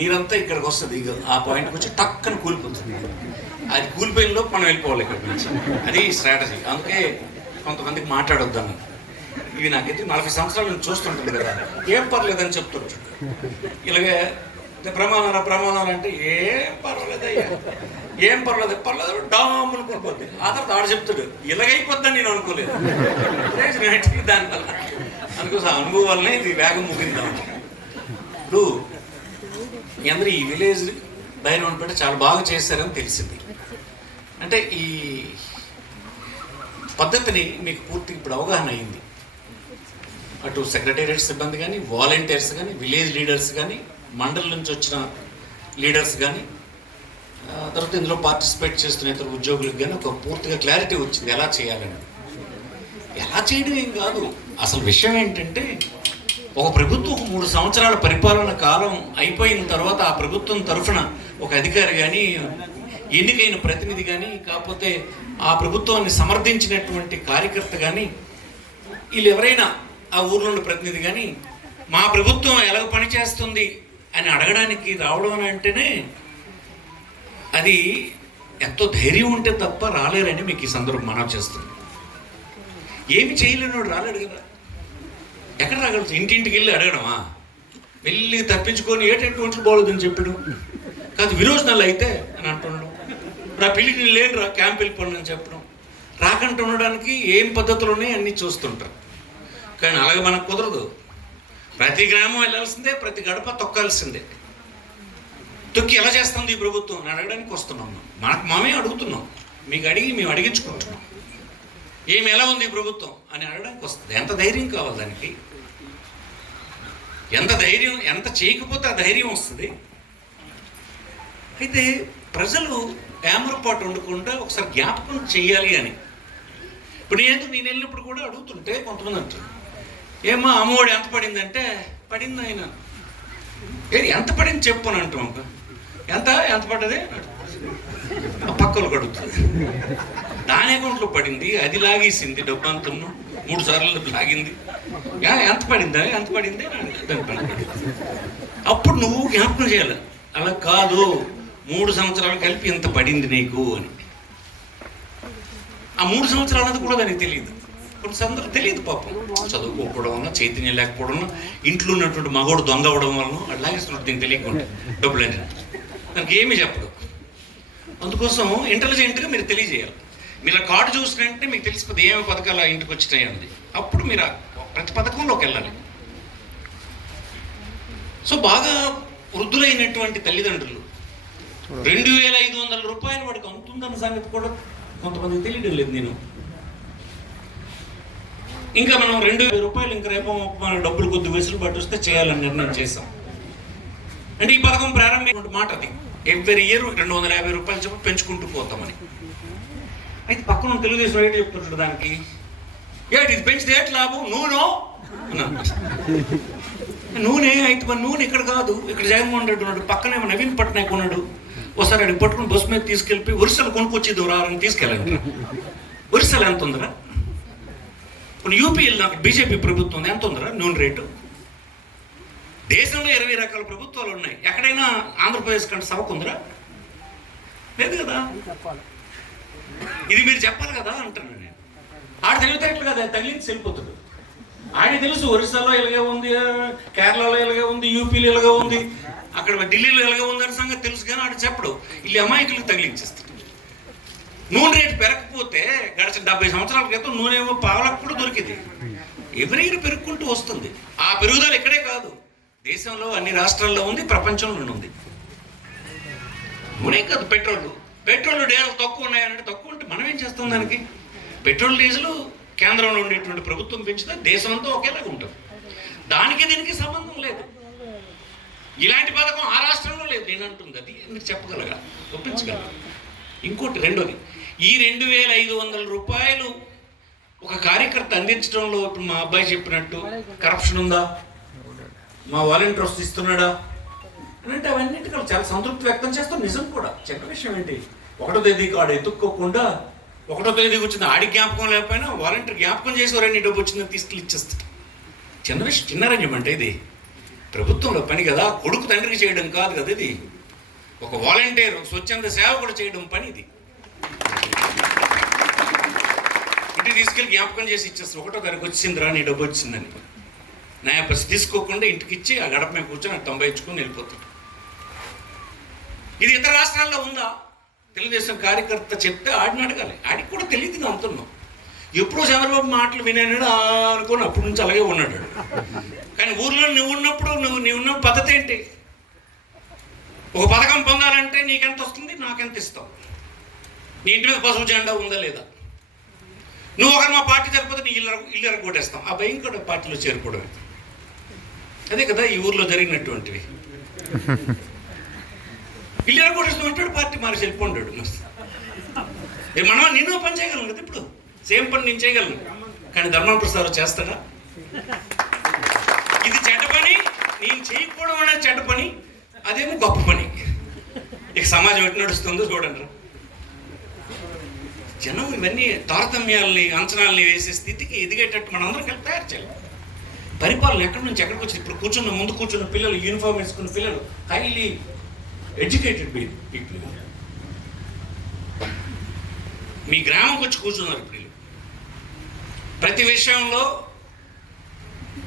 నీరంతా ఇక్కడికి వస్తుంది, ఆ పాయింట్కి వచ్చి టక్కన కూలిపోతుంది. అది కూలిపోయినలో మనం వెళ్ళిపోవాలి ఇక్కడి నుంచి. అది స్ట్రాటజీ. అందుకే కొంతమందికి మాట్లాడొద్దాను. ఇవి నాకైతే 40 సంవత్సరాలు నేను చూస్తుంటుంది కదా, ఏం పర్లేదని చెప్తుంటాడు. ఇలాగే ప్రమాదం అంటే ఏం పర్వాలేదయ్యా, ఏం పర్లేదు డామును కొనుక్కోద్ది. ఆ తర్వాత ఆడు చెప్తాడు ఇలాగైపోద్దని నేను అనుకోలేదు. దానివల్ల అందుకోసం అనుభవం వల్లనే ఇది వేగం ముగిందాం. ఇప్పుడు అందరూ ఈ విలేజ్ బైనోన్పేట చాలా బాగా చేశారని తెలిసింది. అంటే ఈ పద్ధతిని మీకు పూర్తి ఇప్పుడు అవగాహన అయింది. అటు సెక్రటేరియట్ సిబ్బంది కానీ, వాలంటీర్స్ కానీ, విలేజ్ లీడర్స్ కానీ, మండలం నుంచి వచ్చిన లీడర్స్ కానీ, తర్వాత ఇందులో పార్టిసిపేట్ చేస్తున్న ఇతర ఉద్యోగులకు కానీ ఒక పూర్తిగా క్లారిటీ వచ్చింది ఎలా చేయాలని. ఎలా చేయడం ఏం కాదు, అసలు విషయం ఏంటంటే ఒక ప్రభుత్వం 3 సంవత్సరాల పరిపాలన కాలం అయిపోయిన తర్వాత ఆ ప్రభుత్వం తరఫున ఒక అధికారి కానీ, ఎన్నికైన ప్రతినిధి కానీ, కాకపోతే ఆ ప్రభుత్వాన్ని సమర్థించినటువంటి కార్యకర్త కానీ, వీళ్ళు ఎవరైనా ఆ ఊర్లో ఉన్న ప్రతినిధి కానీ మా ప్రభుత్వం ఎలాగ పనిచేస్తుంది అని అడగడానికి రావడం అంటేనే అది ఎంతో ధైర్యం ఉంటే తప్ప రాలేరని మీకు ఈ సందర్భం మనవి చేస్తుంది. ఏమి చేయలేనివాడు రాలేడు కదా, ఎక్కడ రాగలదు? ఇంటింటికి వెళ్ళి అడగడమా? వెళ్ళి తప్పించుకొని ఏటంటే ఒంట్లు బాగోదని చెప్పాడు కాదు, విరోచనాలు అయితే అని అంటున్నాడు. ఇప్పుడు ఆ పెళ్ళికి నేను లేను రా, క్యాంప్ వెళ్ళిపోండి అని చెప్పడం, రాకంటూ ఉండడానికి ఏం పద్ధతులు ఉన్నాయి అన్నీ చూస్తుంటారు. కానీ అలాగే మనకు కుదరదు. ప్రతి గ్రామం వెళ్ళాల్సిందే, ప్రతి గడప తొక్కాల్సిందే. తొక్కి ఎలా చేస్తుంది ఈ ప్రభుత్వం అని అడగడానికి వస్తున్నాం. మనమే అడుగుతున్నాం, మీకు అడిగి మేము అడిగించుకుంటున్నాం. ఏమి ఎలా ఉంది ఈ ప్రభుత్వం అని అడగడానికి వస్తుంది. ఎంత ధైర్యం కావాలి దానికి, ఎంత ధైర్యం, ఎంత చేయకపోతే ఆ ధైర్యం వస్తుంది. అయితే ప్రజలు ఏమరపాటు ఉండకుండా ఒకసారి జ్ఞాపకం చేయాలి అని. ఇప్పుడు నేను వెళ్ళినప్పుడు కూడా అడుగుతుంటే కొంతమంది అంటారు, ఏమో అమ్మఒడి ఎంత పడిందంటే, పడింది ఆయన ఎంత పడింది చెప్పు అని అంటాం. ఎంత పడ్డది పక్కలు కడుగుతుంది. దాని అకౌంట్లో పడింది, అది లాగేసింది డబ్బు అంతను 3 సార్లు లాగింది. ఎంత పడింది అప్పుడు నువ్వు జ్ఞాపకం చేయాలి. అలా కాదు, 3 సంవత్సరాలు కలిపి ఎంత పడింది నీకు అని. ఆ 3 సంవత్సరాలు అన్నది కూడా దానికి తెలియదు. కొన్ని సందర్భాలు తెలియదు పాపం, చదువుకోకపోవడం వల్ల, చైతన్యం లేకపోవడం, ఇంట్లో ఉన్నటువంటి మగోడు దొంగ అవ్వడం వల్ల అట్లా లాగేస్తున్నట్టు దీనికి తెలియకుండా డబ్బులు అంటే దానికి ఏమీ చెప్పడు. అందుకోసం ఇంటెలిజెంట్గా మీరు తెలియజేయాలి. మీరు ఆ కార్డు చూసినట్టే మీకు తెలిసిపోతే ఏమి పథకాలు ఆ ఇంటికి వచ్చినాయి అన్నది. అప్పుడు మీరు ప్రతి పథకంలోకి వెళ్ళాలి. సో బాగా వృద్ధులైనటువంటి తల్లిదండ్రులు 2500 రూపాయలు వాడికి అందుతుందన్న సంగతి కూడా కొంతమంది తెలియడం లేదు. నేను ఇంకా మనం 2000 రూపాయలు ఇంకా రేపు మన డబ్బులు కొద్ది వెసులుబాటు వస్తే చేయాలని నిర్ణయం చేశాం. అంటే ఈ పథకం ప్రారంభించిన మాట అది, ఎవ్రీ ఇయర్ 250 రూపాయలు చెప్పి పెంచుకుంటూ పోతామని. అయితే పక్కన తెలుగుదేశం ఏంటి చెప్తుంటాడు దానికి, ఇది పెంచితే ఏంటి లాభం, నూనె అయితే మరి నూనె ఇక్కడ కాదు, ఇక్కడ జగన్మోహన్ రెడ్డి ఉన్నాడు, పక్కనే నవీన్ పట్నాయక్ ఉన్నాడు. ఒకసారి అడిగి పట్టుకుని బస్సు మీద తీసుకెళ్ళి ఒరిస్సాలు కొనుక్కొచ్చేది రారని తీసుకెళ్ళండి. ఒరిస్సాలు ఎంత ఉందిరా? ఇప్పుడు యూపీ నాకు బీజేపీ ప్రభుత్వం ఎంత ఉందిరా నూనె రేటు? దేశంలో 20 రకాల ప్రభుత్వాలు ఉన్నాయి, ఎక్కడైనా ఆంధ్రప్రదేశ్ కంటే సవకు ఉందిరా? లేదు కదా. ఇది మీరు చెప్పాలి కదా అంటున్నాను నేను. ఆడ తెలివితేటలు కదా తగిలించి వెళ్ళిపోతాడు. ఆయన తెలుసు ఒరిస్సాలో ఇలాగే ఉంది, కేరళలో ఇలాగే ఉంది, యూపీలో ఇలాగే ఉంది, అక్కడ ఢిల్లీలో ఇలాగే ఉంది అనే సంగతి తెలుసు. కానీ ఆడు చెప్పడు, వీళ్ళు అమాయకులకు తగిలించేస్తాడు. నూనె రేటు పెరగకపోతే గడిచిన 70 సంవత్సరాల క్రితం నూనె పావులకు కూడా దొరికింది. ఎవరి ఇయర్ పెరుగుకుంటూ వస్తుంది. ఆ పెరుగుదల ఇక్కడే కాదు, దేశంలో అన్ని రాష్ట్రాల్లో ఉంది, ప్రపంచంలో ఉంది. నూనె కాదు, పెట్రోల్ డీజిల్ తక్కువ ఉన్నాయనంటే తక్కువ ఉంటే మనం ఏం చేస్తాం దానికి? పెట్రోల్ డీజిల్ కేంద్రంలో ఉండేటువంటి ప్రభుత్వం పెంచితే దేశం అంతా ఒకేలాగా ఉంటుంది. దానికి దీనికి సంబంధం లేదు. ఇలాంటి పథకం ఆ రాష్ట్రంలో లేదు నేను అంటుంది. అది మీరు చెప్పగలగా, ఒప్పించగలగా. ఇంకోటి రెండోది, ఈ 2500 రూపాయలు ఒక కార్యకర్త అందించడంలో ఇప్పుడు మా అబ్బాయి చెప్పినట్టు కరప్షన్ ఉందా, మా వాలంటీర్స్ ఇస్తున్నాడా అని అంటే అవన్నింటికి చాలా సంతృప్తి వ్యక్తం చేస్తాం. నిజం కూడా. చిన్న విషయం ఏంటి, 1వ తేదీకి ఆడు ఎత్తుక్కోకుండా 1వ తేదీకి వచ్చింది ఆడి జ్ఞాపకం లేకపోయినా వాలంటీర్ జ్ఞాపకం చేసి నీ డబ్బు వచ్చిందని తీసుకెళ్ళి ఇచ్చేస్తాడు. చిన్న విషయం, చిన్న రంజం అంటే ఇది. ప్రభుత్వంలో పని కదా, కొడుకు తండ్రికి చేయడం కాదు కదా ఇది. ఒక వాలంటీర్ స్వచ్ఛంద సేవ కూడా చేయడం పని ఇది. ఇంటికి తీసుకెళ్ళి జ్ఞాపకం చేసి ఇచ్చేస్తారు, 1వ తారీఖు వచ్చిందిరా నీ డబ్బు వచ్చిందని. నా బస్ తీసుకోకుండా ఇంటికి ఇచ్చి ఆ గడప మీద కూర్చొని 90 ఇచ్చుకొని వెళ్ళిపోతాడు. ఇది ఇతర రాష్ట్రాల్లో ఉందా? తెలుగుదేశం కార్యకర్త చెప్తే ఆడిని అడగాలి, ఆడికి కూడా తెలియదుగా అంటున్నాం. ఎప్పుడో చంద్రబాబు మాటలు వినాడు అనుకోని అప్పటి నుంచి అలాగే ఉన్నాడు. కానీ ఊర్లో నువ్వు ఉన్న పద్ధతి ఏంటి? ఒక పథకం పొందాలంటే నీకెంత వస్తుంది, నాకెంత ఇస్తావు, నీ ఇంటి మీద పసుపు జెండా ఉందా లేదా, నువ్వు ఒకరు మా పార్టీ సరిపోతే నీ ఇల్లు ఎరగొట్టేస్తాం. ఆ భయం కూడా పార్టీలో చేరుకోవడమే. అదే కదా ఈ ఊర్లో జరిగినటువంటివి. ఇల్లు ఎరగొట్టేస్తాం అంటాడు, పార్టీ మారి వెళ్ళిపోండాడు. మనం నిన్ను పని చేయగలను కదా, ఇప్పుడు సేమ్ పని నేను చేయగలను. కానీ ధర్మం ప్రసాద్ చేస్తాడా? ఇది చెడ్డ పని, నేను చేయకపోవడం అనేది చెడ్డ పని, అదేమో గొప్ప పని. ఇక సమాజం ఎటు నడుస్తుందో చూడండి. జనం ఇవన్నీ తారతమ్యాలని అంచనాలని వేసే స్థితికి ఎదిగేటట్టు మనం అందరం కలిపి తయారు చేయాలి. పరిపాలన ఎక్కడి నుంచి ఎక్కడికి వచ్చింది? ఇప్పుడు ముందు కూర్చున్న పిల్లలు, యూనిఫామ్ వేసుకున్న పిల్లలు హైలీ ఎడ్యుకేటెడ్ పీపుల్. మీ గ్రామంకి వచ్చి కూర్చున్నారు ఇప్పుడు. ప్రతి విషయంలో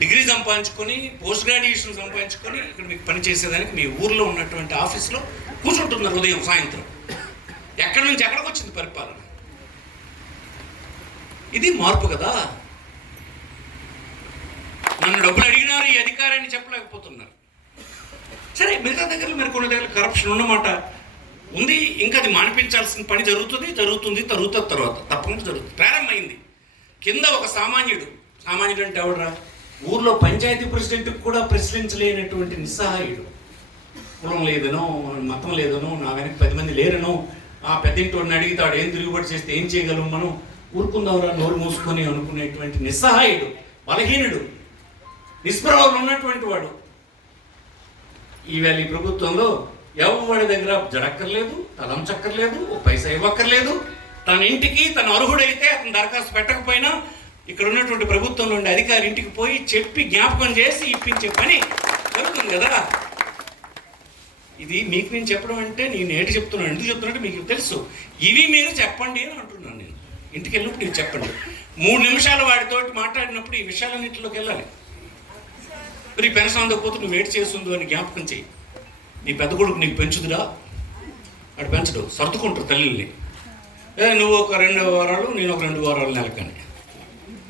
డిగ్రీ సంపాదించుకొని, పోస్ట్ గ్రాడ్యుయేషన్ సంపాదించుకొని ఇక్కడ మీకు పని చేసేదానికి మీ ఊర్లో ఉన్నటువంటి ఆఫీస్లో కూర్చుంటున్నారు ఉదయం సాయంత్రం. ఎక్కడి నుంచి ఎక్కడికి వచ్చింది పరిపాలన? ఇది మార్పు కదా. నన్ను డబ్బులు అడిగినారు ఈ అధికారాన్ని చెప్పలేకపోతున్నారు. సరే, మిగతా దగ్గర మరి కొన్ని దగ్గర కరప్షన్ ఉన్నమాట ఉంది. ఇంకా అది మానిపించాల్సిన పని జరుగుతుంది తర్వాత తప్పకుండా జరుగుతుంది. ప్రారంభమైంది. కింద ఒక సామాన్యుడు అంటే ఎవడరా? ఊర్లో పంచాయతీ ప్రెసిడెంట్కి కూడా ప్రశ్నించలేనటువంటి నిస్సహాయుడు. కులం లేదనో, మతం లేదనో, నా వెనక 10 మంది లేరనో, ఆ పెద్దింటి వాడిని అడిగితాడు ఏం తిరుగుబాటు చేస్తే ఏం చేయగలం మనం, ఊరుకుందాంరా నోరు మూసుకొని అనుకునేటువంటి నిస్సహాయుడు, బలహీనుడు, నిస్పృహలో ఉన్నటువంటి వాడు ఈవేళ ఈ ప్రభుత్వంలో ఎవరి దగ్గర జడక్కర్లేదు, తలం చక్కర్లేదు, ఓ పైసా ఇవ్వక్కర్లేదు. తన ఇంటికి తను అర్హుడైతే అతను దరఖాస్తు పెట్టకపోయినా ఇక్కడ ఉన్నటువంటి ప్రభుత్వం నుండి అధికారి ఇంటికి పోయి చెప్పి జ్ఞాపకం చేసి ఇప్పించే పని జరుగుతుంది కదా. ఇది మీకు నేను చెప్పడం అంటే నేను ఏంటి చెప్తున్నాను, ఎందుకు చెప్తున్నట్టు మీకు తెలుసు. ఇవి మీరు చెప్పండి అని అంటున్నాను. నేను ఇంటికి వెళ్ళినప్పుడు మీరు చెప్పండి. 3 నిమిషాలు వాడితోటి మాట్లాడినప్పుడు ఈ విషయాలన్నింటిలోకి వెళ్ళాలి. మరి పెన్షన్ అందకపోతే నువ్వు వేడి చేస్తుందో అని జ్ఞాపకం చెయ్యి. నీ పెద్ద కొడుకు నీకు పెంచుదురా? అటు పెంచడు, సర్దుకుంటారు తల్లిని. నువ్వు ఒక 2 వారాలు, నేను ఒక 2 వారాలు నెలకని.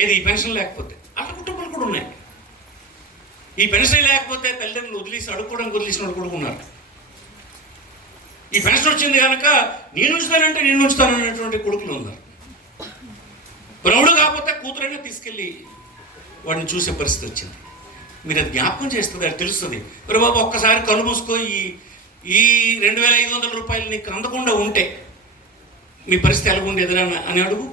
ఏది ఈ పెన్షన్ లేకపోతే అట్లా కుటుంబాలు కూడా ఉన్నాయి. ఈ పెన్షన్ లేకపోతే తల్లిదండ్రులు వదిలేసి అడుక్కోవడానికి వదిలేసిన వాళ్ళు కూడా ఉన్నారు. ఈ పెన్షన్ వచ్చింది కనుక నేను ఉంచుతానన్నటువంటి కొడుకులు ఉన్నారు. ప్రౌఢు కాకపోతే కూతురైనా తీసుకెళ్ళి వాడిని చూసే పరిస్థితి వచ్చింది. మీరు అది జ్ఞాపకం చేస్తుంది, అది తెలుస్తుంది. మరి బాబు ఒక్కసారి కళ్ళు మూసుకో, ఈ 2500 రూపాయలు నీకు అందకుండా ఉంటే మీ పరిస్థితి ఎలాగుండేదిరా అని అడుగు.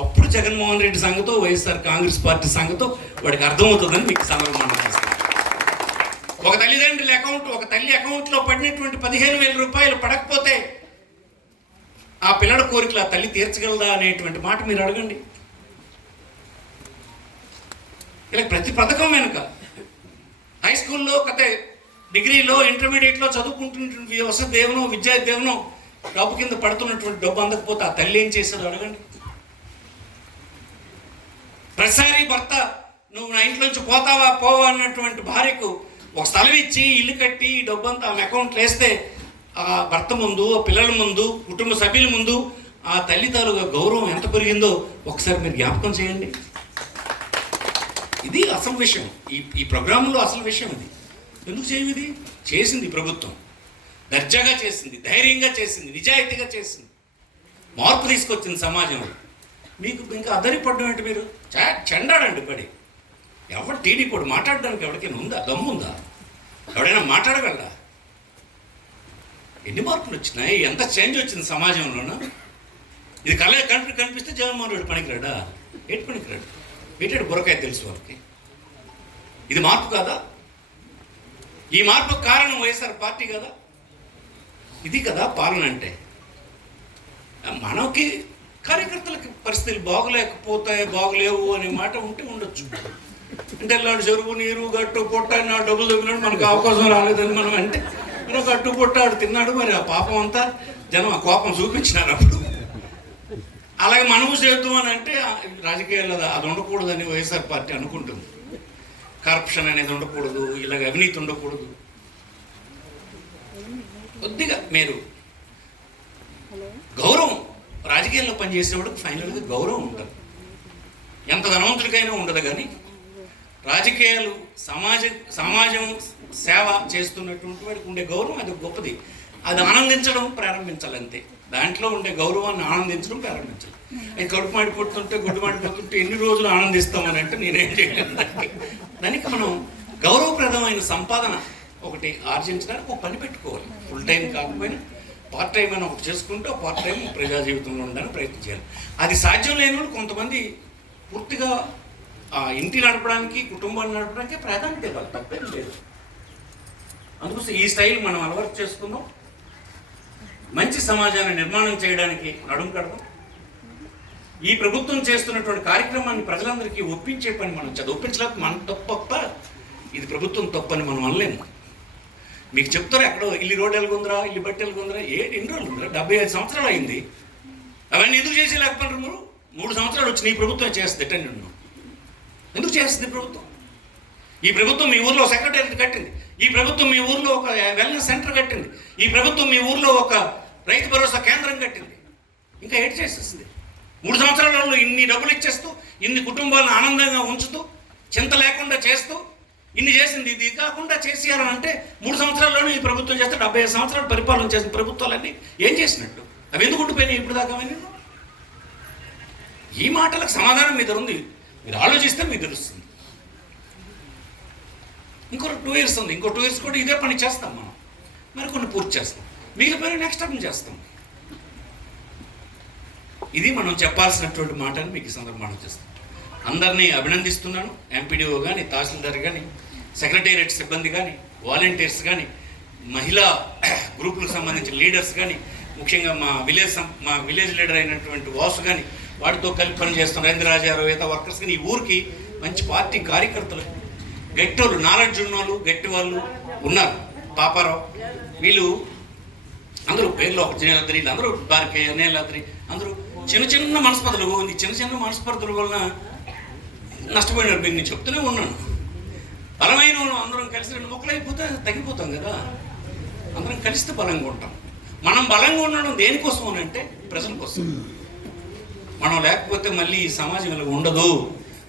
అప్పుడు జగన్మోహన్ రెడ్డి సంగతో, వైఎస్ఆర్ కాంగ్రెస్ పార్టీ సంగతో వాడికి అర్థమవుతుందని మీకు సందర్భం చేస్తాను. ఒక తల్లి అకౌంట్లో పడినటువంటి 15,000 రూపాయలు పడకపోతే ఆ పిల్లల కోరికలు ఆ తల్లి తీర్చగలదా అనేటువంటి మాట మీరు అడగండి. ఇలా ప్రతి పథకం వెనుక హై స్కూల్లో కథ, డిగ్రీలో, ఇంటర్మీడియట్లో చదువుకుంటున్నటువంటి వసతి దేవునో, విద్యార్థి దేవునో డబ్బు కింద పడుతున్నటువంటి డబ్బు అందకపోతే ఆ తల్లి ఏం చేసేదో అడగండి. ప్రతిసారి భర్త నువ్వు నా ఇంట్లోంచి పోవా అన్నటువంటి భార్యకు ఒక స్థలం ఇచ్చి ఇల్లు కట్టి డబ్బు అంతా ఆమె అకౌంట్లో వేస్తే ఆ భర్త ముందు, ఆ పిల్లల ముందు, కుటుంబ సభ్యుల ముందు ఆ తల్లి తాలూగా గౌరవం ఎంత పెరిగిందో ఒకసారి మీరు జ్ఞాపకం చేయండి. ఇది అసలు విషయం. ఈ ప్రోగ్రాంలో అసలు విషయం ఇది. ఎందుకు చేయదు? ఇది చేసింది ప్రభుత్వం, దర్జాగా చేసింది, ధైర్యంగా చేసింది, నిజాయితీగా చేసింది, మార్పు తీసుకొచ్చింది సమాజంలో. మీకు ఇంకా అదరిపడ్డం ఏంటి? మీరు చెండాడండి పడి. ఎవరు టీడీపీ కూడా మాట్లాడడానికి ఎవరికైనా ఉందా? దమ్ముందా? ఎవడైనా మాట్లాడగలరా? ఎన్ని మార్పులు వచ్చినాయి, ఎంత చేంజ్ వచ్చింది సమాజంలోనూ. ఇది కనిపిస్తే జగన్మోహన్ రెడ్డి పనికిరాడా? ఏంటి పనికిరాడు? ఏంటంటే బుర్రకాయ తెలుసు వాళ్ళకి. ఇది మార్పు కాదా? ఈ మార్పుకు కారణం వైఎస్ఆర్ పార్టీ కదా. ఇది కదా పాలన అంటే. మనకి కార్యకర్తలకి పరిస్థితులు బాగలేవు అనే మాట ఉంటే ఉండొచ్చు. అంటే వాడు చెరువు నీరు గట్టు పొట్ట నా డబ్బులు దొరికినాడు మనకు అవకాశం రాలేదని మనం అంటే ఇలా గట్టు పొట్ట ఆడు తిన్నాడు, మరి ఆ పాపం అంతా జనం ఆ కోపం చూపించినారు అప్పుడు. అలాగే మనము చేద్దాం అని అంటే రాజకీయాల్లో అది ఉండకూడదని వైఎస్ఆర్ పార్టీ అనుకుంటుంది. కరప్షన్ అనేది ఉండకూడదు, ఇలాగ అవినీతి ఉండకూడదు. కొద్దిగా మీరు గౌరవం, రాజకీయాల్లో పనిచేసేవాడికి ఫైనల్గా గౌరవం ఉంటుంది. ఎంత ధనవంతుడికైనా ఉండదు, కానీ రాజకీయాలు సమాజం సేవ చేస్తున్నటువంటి వాడికి ఉండే గౌరవం అది గొప్పది. అది ఆనందించడం ప్రారంభించాలంతే. దాంట్లో ఉండే గౌరవాన్ని ఆనందించడం ప్రారంభించాలి. అది కడుపు మాడిపోతుంటే గుడ్డు మాడిపోతుంటే ఎన్ని రోజులు ఆనందిస్తామని అంటే నేనేం చేయలేను. దానికి మనం గౌరవప్రదమైన సంపాదన ఒకటి ఆర్జించడానికి ఒక పని పెట్టుకోవాలి. ఫుల్ టైం కాకపోయినా పార్ట్ టైం అని ఒకటి చేసుకుంటూ పార్ట్ టైం ప్రజా జీవితంలో ఉండడానికి ప్రయత్నం చేయాలి. అది సాధ్యం లేని వాళ్ళు కొంతమంది పూర్తిగా ఇంటి నడపడానికి కుటుంబాన్ని నడపడానికి ప్రాధాన్యత ఇవ్వాలి, తప్పేం లేదు. అందుకోసం ఈ స్టైల్ మనం అలవాటు చేసుకుందాం. మంచి సమాజాన్ని నిర్మాణం చేయడానికి నడుము కడదాం. ఈ ప్రభుత్వం చేస్తున్నటువంటి కార్యక్రమాన్ని ప్రజలందరికీ ఒప్పించే పని మనం ఒప్పించలేక మన తప్ప ఇది ప్రభుత్వం తప్పని మనం అనలేము. మీకు చెప్తారు ఎక్కడో ఇల్లు రోడ్డు ఎలాగుందిరా, ఇల్లు బట్టి ఎలాగుందిరా, ఎన్ని రోజులు ఉందిరా, 75 సంవత్సరాలు అయింది. అవన్నీ ఎందుకు చేసేలేకపోయినారు మీరు? 3 సంవత్సరాలు వచ్చి నీ ప్రభుత్వం చేస్తుంది నిన్ను ఎందుకు చేస్తుంది ప్రభుత్వం? ఈ ప్రభుత్వం మీ ఊర్లో సెక్రటేరియట్ కట్టింది, ఈ ప్రభుత్వం మీ ఊర్లో ఒక వెల్నెస్ సెంటర్ కట్టింది, ఈ ప్రభుత్వం మీ ఊర్లో ఒక రైతు భరోసా కేంద్రం కట్టింది. ఇంకా ఏడ్ చేసేస్తుంది. 3 సంవత్సరాలలో ఇన్ని డబ్బులు ఇచ్చేస్తూ, ఇన్ని కుటుంబాలను ఆనందంగా ఉంచుతూ, చింత లేకుండా చేస్తూ ఇన్ని చేసింది. ఇది కాకుండా చేసేయాలని అంటే 3 సంవత్సరాల్లోనే ఈ ప్రభుత్వం చేస్తే 75 సంవత్సరాలు పరిపాలన చేసిన ప్రభుత్వాలన్నీ ఏం చేసినట్టు? అవి ఎందుకు ఉండిపోయినాయి ఇప్పుడు దాకా? ఈ మాటలకు సమాధానం మీ దగ్గర ఉంది, మీరు ఆలోచిస్తే మీకు తెలుస్తుంది. ఇంకో 2 years ఉంది, ఇంకో 2 years కూడా ఇదే పని చేస్తాం మనం. మరి కొన్ని పూర్తి చేస్తాం, మిగిలిపోయిన నెక్స్ట్ టైం చేస్తాం. ఇది మనం చెప్పాల్సినటువంటి మాట అని మీకు ఈ సందర్భంగా చేస్తాం. అందరినీ అభినందిస్తున్నాను. ఎంపీడీఓ కానీ, తహసీల్దార్ కానీ, సెక్రటేరియట్ సిబ్బంది కానీ, వాలంటీర్స్ కానీ, మహిళా గ్రూపులకు సంబంధించిన లీడర్స్ కానీ, ముఖ్యంగా మా విలేజ్ లీడర్ అయినటువంటి వాసు కానీ, వాటితో కలిపి పనిచేస్తున్న రైంద్రరాజారావు ఇతర వర్కర్స్ కానీ, ఈ ఊరికి మంచి పార్టీ కార్యకర్తలు, గట్టివాళ్ళు, నాలెడ్జ్ ఉన్నవాళ్ళు, గట్టి వాళ్ళు ఉన్నారు. పాపారావు, వీళ్ళు అందరూ పేర్లు ఒక జనేలాద్రి, అందరూ బారికే జనేలాద్రి, అందరూ చిన్న మనస్పర్ధలు. చిన్న మనస్పర్ధల వలన నష్టపోయినారు. మీరు నేను చెప్తూనే ఉన్నాను. బలమైన అందరం కలిసి 2 ముక్కలు అయిపోతే తగ్గిపోతాం కదా. అందరం కలిస్తే బలంగా ఉంటాం. మనం బలంగా ఉండడం దేనికోసం అని అంటే ప్రజల కోసం. మనం లేకపోతే మళ్ళీ ఈ సమాజం ఇలా ఉండదు,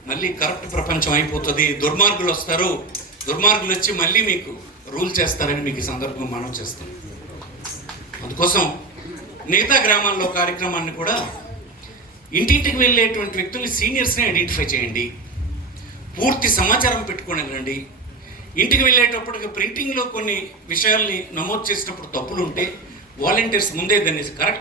మళ్ళీ కరెక్ట్ ప్రపంచం అయిపోతుంది, దుర్మార్గులు వస్తారు, దుర్మార్గులు వచ్చి మళ్ళీ మీకు రూల్ చేస్తారని మీకు ఈ సందర్భంగా మనం చేస్తాం. అందుకోసం మిగతా గ్రామాల్లో కార్యక్రమాన్ని కూడా ఇంటింటికి వెళ్ళేటువంటి వ్యక్తుల్ని సీనియర్స్ని ఐడెంటిఫై చేయండి, పూర్తి సమాచారం పెట్టుకొని రండి. ఇంటికి వెళ్ళేటప్పటికి ప్రింటింగ్లో కొన్ని విషయాల్ని నమోదు చేసినప్పుడు తప్పులు ఉంటే వాలంటీర్స్ ముందే దాన్ని కరెక్ట్